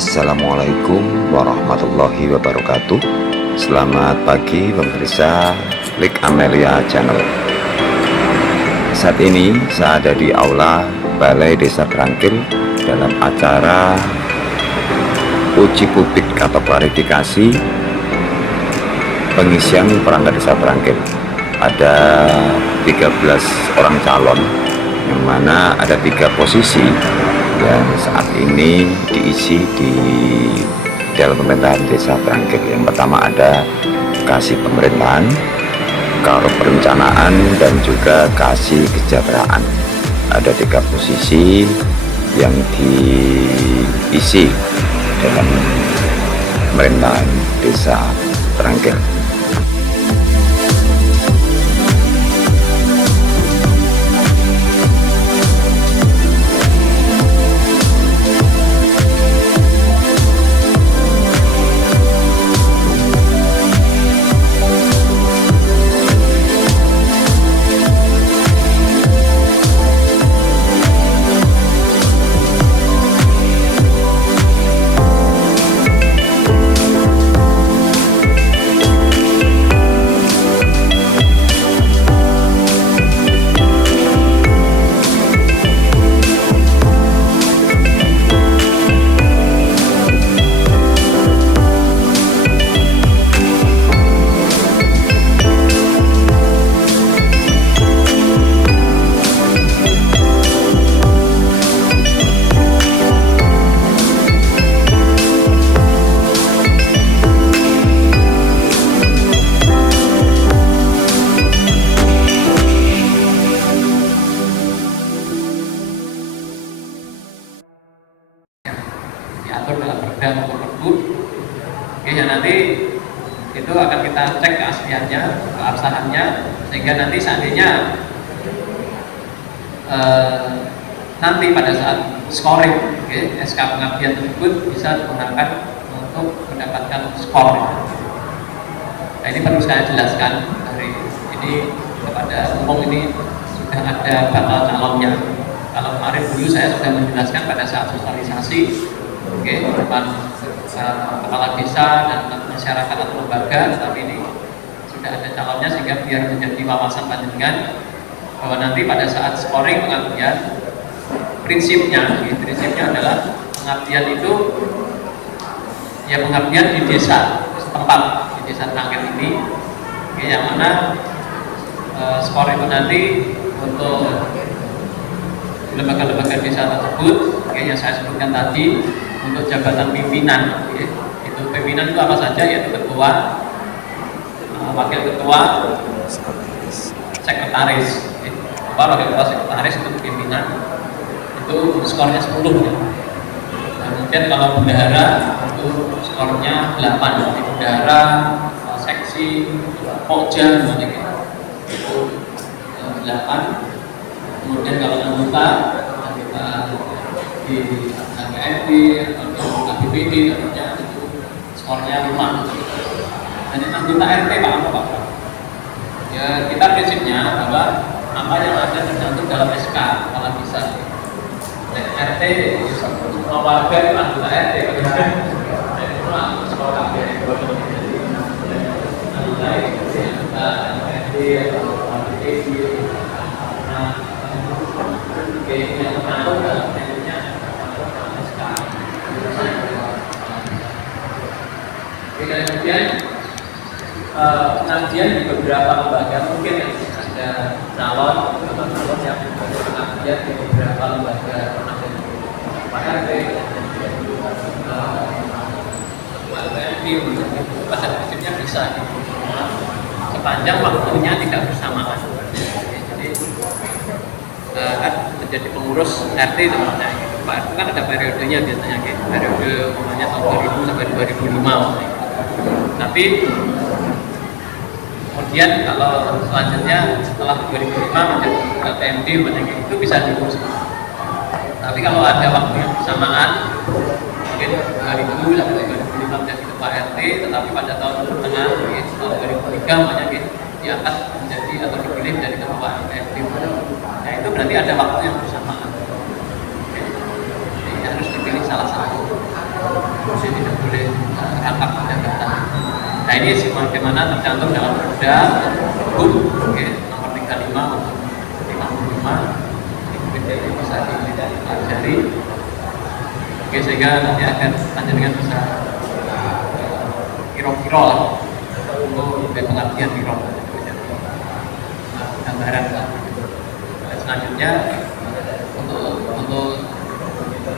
Assalamualaikum warahmatullahi wabarakatuh. Selamat pagi pemirsa Klik Amelia Channel. Saat ini saya ada di aula Balai Desa Brangkil dalam acara uji publik atau klarifikasi pengisian perangkat desa Brangkil. Ada 13 orang calon, yang mana ada 3 posisi yang saat ini diisi di dalam pemerintahan desa Brangkil. Yang pertama ada kasih pemerintahan, kalau perencanaan, dan juga kasih kesejahteraan. Ada 3 posisi yang diisi dalam pemerintahan desa Brangkil. Diatur dalam perda maupun pergub. Oke, ya nanti itu akan kita cek keasliannya, keabsahannya, sehingga nanti seandainya nanti pada saat scoring, SK pengabdian tersebut bisa digunakan untuk mendapatkan skor. Nah, ini perlu saya jelaskan dari ini kepada umum, ini sudah ada bakal calonnya. Kalau kemarin dulu saya sudah menjelaskan pada saat sosialisasi, depan kepala desa dan masyarakat atau lembaga, tapi ini sudah ada calonnya, sehingga biar menjadi wawasan panjenengan bahwa nanti pada saat scoring pengabdian, prinsipnya adalah pengabdian itu ya pengabdian di desa setempat, di desa Brangkil ini, yang mana skor itu nanti untuk lembaga-lembaga desa tersebut, yang saya sebutkan tadi, untuk jabatan pimpinan, itu pimpinan itu apa saja, yaitu ketua, wakil ketua, sekretaris, wakil ketua, sekretaris itu pimpinan, itu skornya 10 ya. Nah, kemudian kalau bendahara itu skornya 8, jadi bendahara, seksi, pokja, itu 8. Kemudian kalau anggota di HKMP atau KBPD tentunya itu skornya 5. Dan anggota RT Pak? Ya, kita prinsipnya bahwa apa yang ada tercantum dalam SK kepala desa. RT semua warga itu anggota RT, semua skor KBPD, anggota RT atau KBPD. Yang tercantum dalam tentunya SK. Kemudian pengajian di beberapa lembaga, mungkin ada calon yang pengajian di beberapa lembaga pada prinsipnya bisa, sepanjang waktunya tidak bersamaan. Jadi kan menjadi pengurus RT namanya, Pak RT kan ada periodenya biasanya, periode umumnya tahun 2000 sampai 2005. Tapi kemudian kalau selanjutnya setelah 2005 menjadi PMD itu bisa diurus. Tapi kalau ada waktu yang bersamaan, mungkin 2000 sampai 2005 menjadi ketua RT, tetapi pada tahun tengah, tahun 2003 diangkat menjadi atau dipilih menjadi ketua PMD. Nah, itu berarti ada waktu yang bersamaan. Jadi harus dipilih salah satu. jadi tidak boleh rangkap jabatan. Nah ini bagaimana tercantum dalam Perda Hukum nomor 35 untuk 55 ini bisa dipelajari sehingga nanti akan panjenengan bisa kira-kira lah untuk pengertian kira gambaran. Selanjutnya untuk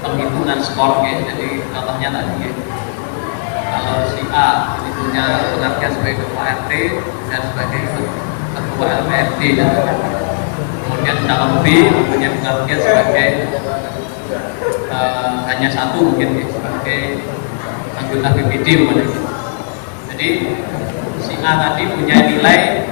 penghitungan skor jadi contohnya tadi kalau si A ini punya pengertian sebagai ketua RT dan sebagai ketua LPRD, kemudian calon B punya pengertian sebagai hanya satu mungkin sebagai anggota BPD mungkin. Jadi si A tadi punya nilai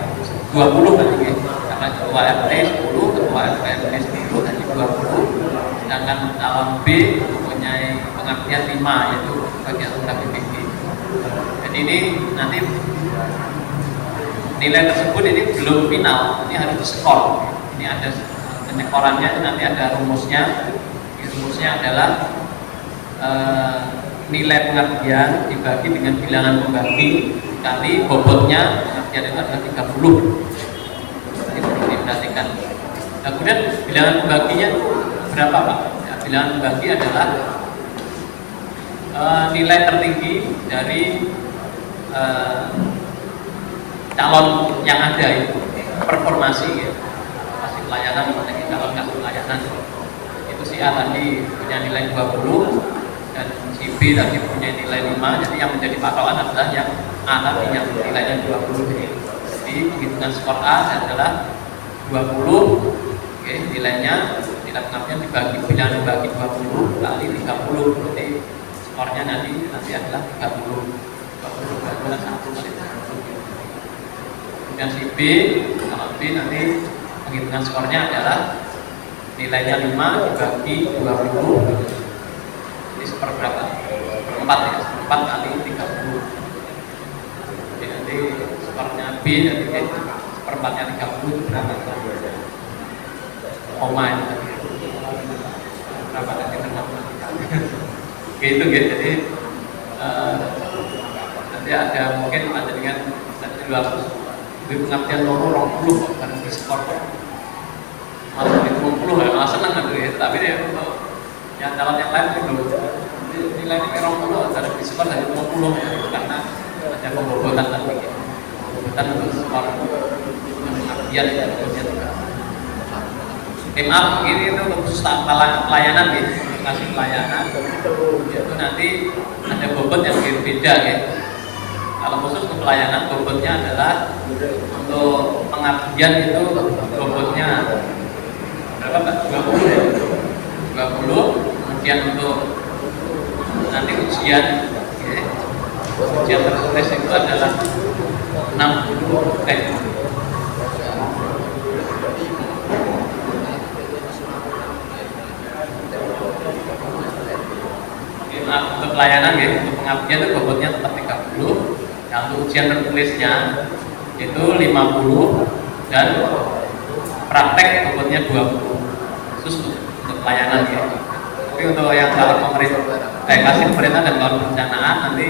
20 tadi karena ketua RT 10, ketua LPRD 10 tadi 20, sedangkan calon B mempunyai pengertian 5 yaitu sebagai anggota BPD. Jadi ini nanti nilai tersebut ini belum final, ini harus diskor. Ini ada penyekorannya, nanti ada rumusnya. Rumusnya adalah nilai pengertian dibagi dengan bilangan pembagi kali bobotnya. Pengertian itu adalah 30. Ini perlu diperhatikan. Nah, kemudian bilangan pembaginya berapa Pak? Ya, bilangan pembagi adalah nilai tertinggi dari calon yang ada itu performasi ya. Kasih pelayanan mengenai calon kasih pelayanan itu si A tadi punya nilai 20 dan si B tadi punya nilai 5, jadi yang menjadi patokan adalah yang A tadi yang nilainya 20. Jadi penghitungan skor A adalah 20 nilainya tidak pengertian dibagi bilangan dibagi 20 kali 30, jadi skornya nanti adalah 30 adalah 1. Kemudian si B, kalau B nanti penghitungan skornya adalah nilainya 5 dibagi 20, ini seperberapa? Seperempat ya, seperempat kali 30. Jadi nanti skornya B jadi seperempatnya 30 itu berapa? Koma ini berapa tadi gitu gitu. Jadi nanti ada mungkin ada dengan nanti 200 lebih pengertian loro 20 karena di skor malah di 20 ya malah senang nanti ya. Tapi deh untuk yang calon yang lain itu nilai ini 20 ada di skor dari 20 ya, karena ada pembobotan tadi ya. Pembobotan untuk skor pengertian ya maaf ini itu khusus pelayanan ya, kasih pelayanan itu nanti ada bobot yang berbeda ya. Kalau khusus ke pelayanan bobotnya adalah untuk pengabdian itu bobotnya berapa Pak? 20 ya? 20. Kemudian untuk nanti ujian ya, ujian tertulis itu adalah 60 untuk pelayanan ya, untuk pengabdian itu bobotnya tetap 30. Nah, untuk ujian tertulisnya itu 50 dan praktek bobotnya 20 khusus untuk pelayanan ya. Tapi untuk yang calon pemerintah, kasih pemerintah dan calon perencanaan nanti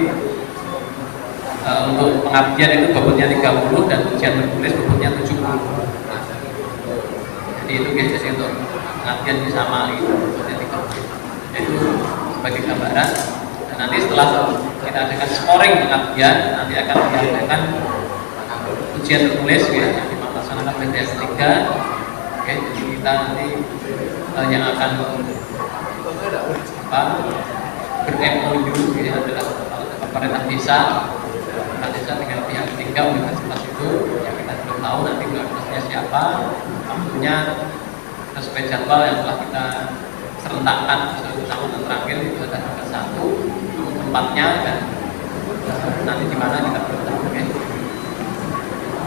untuk pengabdian itu bobotnya 30 dan ujian tertulis bobotnya 70. Nah, jadi itu biasanya untuk pengabdian sama itu bobotnya 30. Itu sebagai gambaran. Dan nanti setelah kita adakan scoring pengabdian, nanti akan diadakan ujian tertulis ya, yang dilaksanakan oleh DS3. Oke, jadi kita nanti yang akan ber-MOU ya, adalah pemerintah desa dengan pihak ketiga universitas itu yang kita belum tahu nanti universitasnya siapa, waktunya sesuai jadwal yang telah kita serentakkan. Satu tahun terakhir itu ada tanggal 1 tempatnya dan nanti di mana kita belum tahu ya.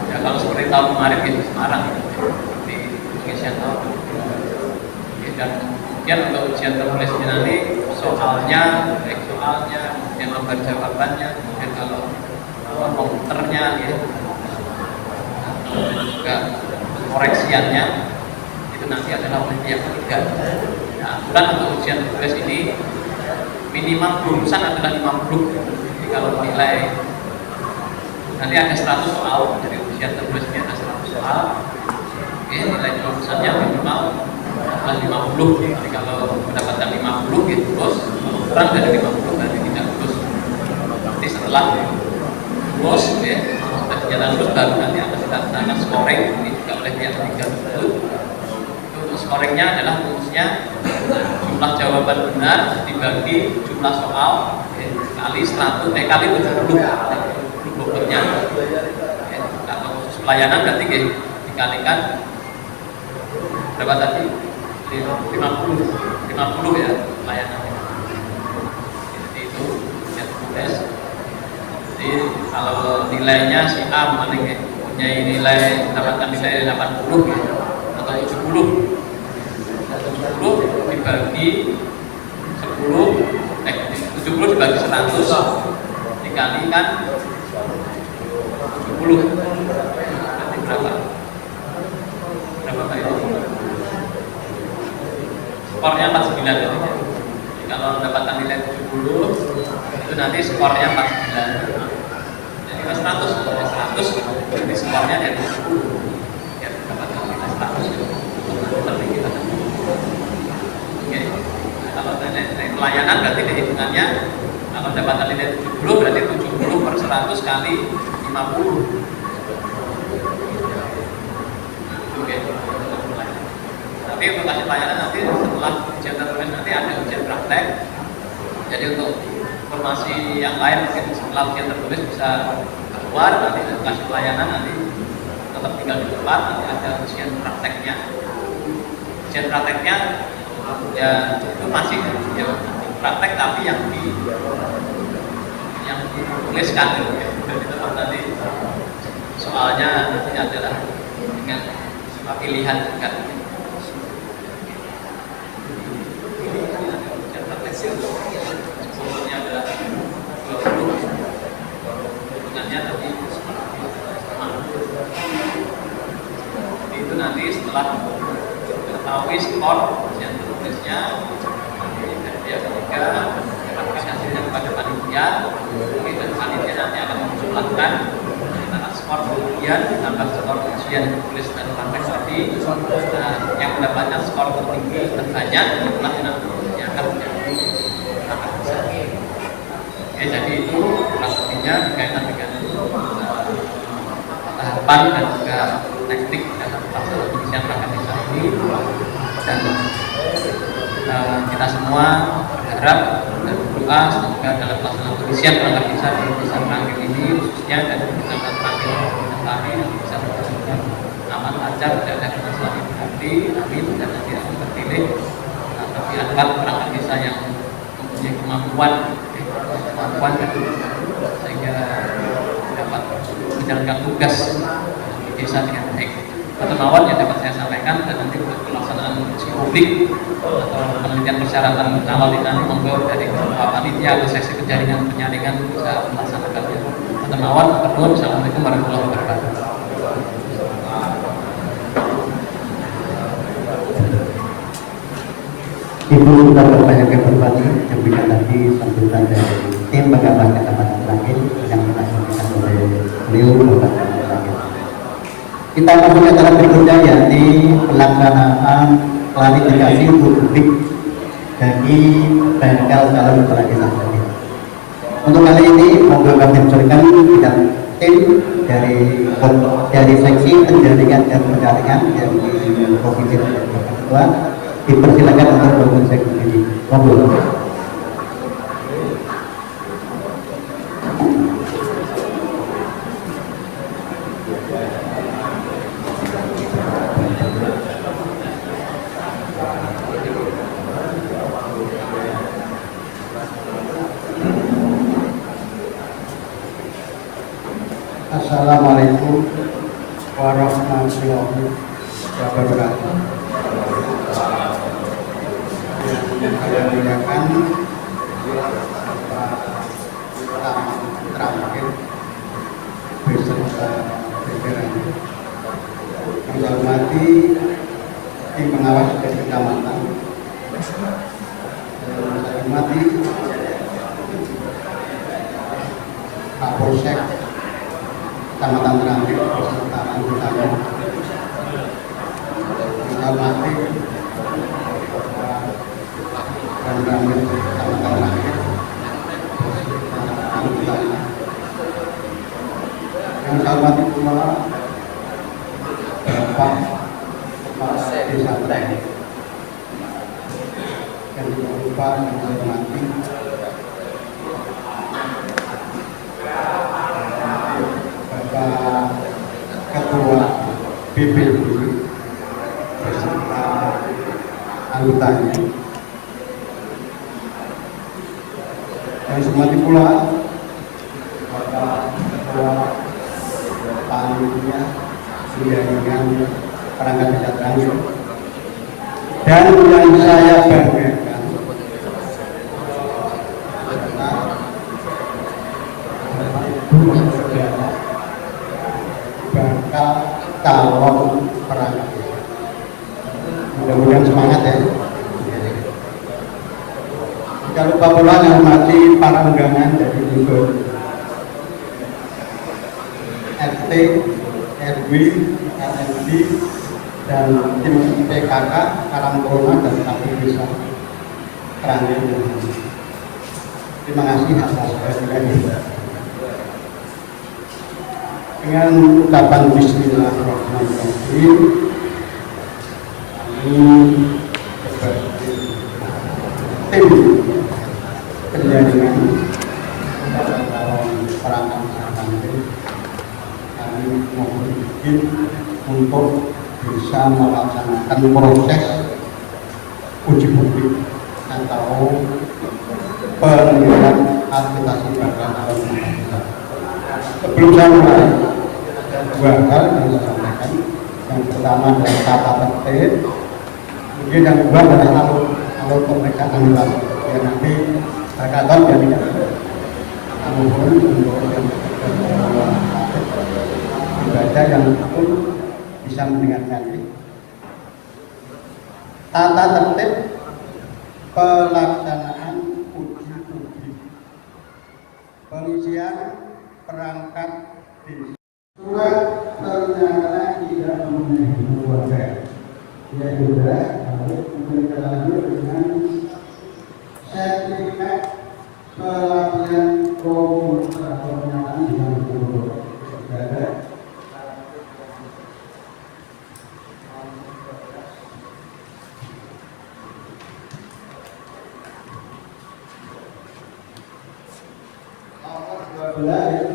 Ya kalau seperti tahun kemarin di Semarang di pengisian tahun ya, dan kemudian untuk ujian tertulis ini nanti soalnya kemudian lembar jawabannya, kemudian kalau komputernya ya, dan juga koreksiannya itu nanti adalah oleh pihak ketiga. Nah, aturan untuk ujian tertulis ini minimal lulusan adalah 50. Jadi kalau nilai nanti ada 100 soal dari ujian tertulis ini ada 100 soal. Oke, nilai lulusannya minimal adalah 50. Jadi kalau mendapatkan 50 gitu lulus, kurang dari 50 berarti tidak lulus. Nanti setelah lulus, ya, sudah dinyatakan lulus baru nanti akan dilaksanakan scoring ini juga oleh pihak ketiga tersebut. Untuk scoringnya adalah rumusnya jumlah jawaban benar dibagi jumlah soal kali 100 kali 70 bobotnya. Kalau khusus pelayanan berarti dikalikan berapa tadi? 50 ya pelayanan. Jadi itu ya tes. Jadi kalau nilainya si A paling punya nilai mendapatkan nilai 80 ya, atau 70 dibagi 10 70 dibagi 100 dikalikan 70 berarti berapa Pak itu? Skornya 49 ya. Jadi kalau mendapatkan nilai 70 itu nanti skornya 49. Jadi 100 jadi skornya dari 70 ya mendapatkan nilai 100 seperti kita. Oke. Nah, kalau nilai pelayanan berarti hitungannya kalau mendapatkan nilai 70 berarti 70 per 100 kali 50. Oke. Tapi untuk kasih pelayanan nanti setelah ujian tertulis nanti ada ujian praktek. Jadi untuk informasi yang lain mungkin setelah ujian tertulis bisa keluar, nanti untuk kasih pelayanan nanti tetap tinggal di tempat, nanti ada ujian prakteknya. Ujian prakteknya ya itu masih ya, praktek tapi yang dituliskan gitu ya. Jadi tetap nanti soalnya nanti adalah dengan pilihan juga. Sebelumnya adalah 20 hitungannya tadi itu nanti setelah mengetahui skor ujian tertulisnya dari pihak ketiga mendapatkan hasilnya kepada panitia, dan panitia nanti akan menjumlahkan antara skor ujian ditambah skor ujian tertulis dan praktek tadi, yang mendapatkan skor tertinggi terbanyak itulah yang akan menjadi kakak besar. Oke, jadi itu praktiknya berkaitan dengan tahapan dan juga teknik dalam pelaksanaan pengisian kakak besar ini, dan kita semua berharap dan berdoa semoga dalam pelaksanaan pengisian kakak besar di desa Merangkil ini khususnya dan di desa Merangkil kami bisa berjalan aman lancar, tidak ada masalah yang berarti, amin, dan nanti akan terpilih tapi adalah perangkat desa yang mempunyai kemampuan dan sehingga dapat menjalankan tugas di desa dengan baik. Pertemuan yang dapat saya sampaikan, dan nanti untuk pelaksanaan uji publik atau penelitian persyaratan calon ini nanti monggo dari ketua panitia atau seksi penjaringan penyaringan bisa melaksanakannya. Pertemuan, assalamualaikum warahmatullahi wabarakatuh. Ibu dan Bapak yang berhormati, demikian tadi sambutan dari tim pengamat Kecamatan Merangkil yang dilaksanakan oleh beliau Bapak Merangkil. Kita masuk ke acara berikutnya, yakni pelaksanaan klarifikasi publik bagi bengkel calon kepala desa. Untuk kali ini monggo kami berikan bidang tim dari seksi penjaringan dan penjaringan yang di Provinsi Ketua. Dipersilakan untuk bangun seksi ini. Monggo. Assalamualaikum warahmatullahi wabarakatuh. Saya muliakan Bapak terakhir beserta jajaran. Kami hormati tim pengawas dari kecamatan. Saya hormati Polsek Kecamatan Terangkil beserta anggotanya. Yang mati dan Terangkil Kecamatan Terangkil beserta anggotanya. Yang saya hormati pula Bapak Kepala Desa Terangkil. Dan tidak lupa yang saya hormati Bapak Ketua BPD beserta anggotanya. Yang saya hormati pula Bapak Ketua Panitia Jaringan Perangkat Desa Terangkil. Dan yang saya banggakan bakal calon perangkat. Mudah-mudahan semangat ya. Jangan lupa pula menghormati para undangan dari unsur RT, RW, RMD, dan tim PKK, Karang Corona dan Kapil Desa Terangkil. Terima kasih atas kehadirannya. Dengan ucapan Bismillahirrahmanirrahim, kami sebagai tim penjaringan calon perangkat desa Terangkil, kami mohon izin untuk bisa melaksanakan proses uji publik atau penilaian administrasi bakal calon perangkat desa. Sebelum saya mulai, ada dua hal yang saya sampaikan. Yang pertama adalah tata tertib, kemudian yang kedua adalah alur pemeriksaan ulang. Ya nanti kantor dan tidak mohon untuk yang dibaca yang pun bisa mendengarkan. Tata tertib pelaksanaan uji publik pengisian perangkat desa. Surat ternyata tidak memenuhi kewajiban. Ya sudah, kemudian kita lanjut dengan sertifikat pelatihan komputer atau pernyataan dengan guru. Ada nomor 12